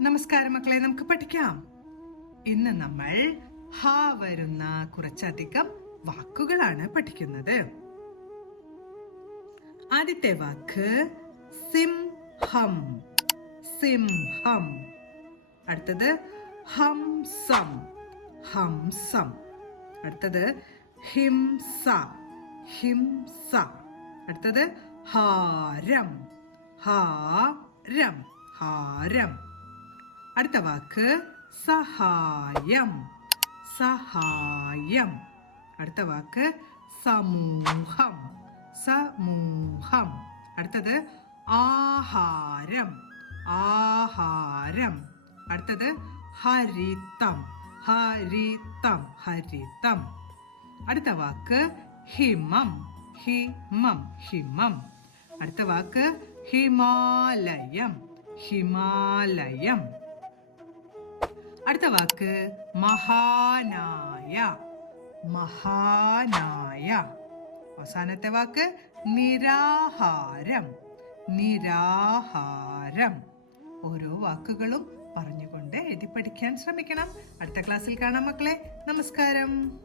നമസ്കാരം മക്കളെ, നമുക്ക് പഠിക്കാം. ഇന്ന് നമ്മൾ ഹ വരുന്ന കുറച്ചധികം വാക്കുകളാണ് പഠിക്കുന്നത്. ആദ്യത്തെ വാക്ക് സിംഹം. സിംഹം. അടുത്തത് ഹംസം. ഹംസം. അടുത്തത് ഹിംസ. ഹിംസ. അടുത്തത് ഹാരം. ഹാരം. ഹാരം. അടുത്ത വാക്ക് സഹായം. സഹായം. അടുത്ത വാക്ക് സമൂഹം. സമൂഹം. അടുത്തത് ആഹാരം. ആഹാരം. അടുത്തത് ഹരിതം. ഹരിതം. ഹരിതം. അടുത്ത വാക്ക് ഹിമം. ഹിമം. ഹിമം. അടുത്ത വാക്ക് ഹിമാലയം. ഹിമാലയം. അടുത്ത വാക്ക് മഹാനായ. മഹാനായ. അവസാനത്തെ വാക്ക് നിരാഹാരം. നിരാഹാരം. ഓരോ വാക്കുകളും പറഞ്ഞുകൊണ്ട് എഴുതി പഠിക്കാൻ ശ്രമിക്കണം. അടുത്ത ക്ലാസ്സിൽ കാണാം മക്കളെ. നമസ്കാരം.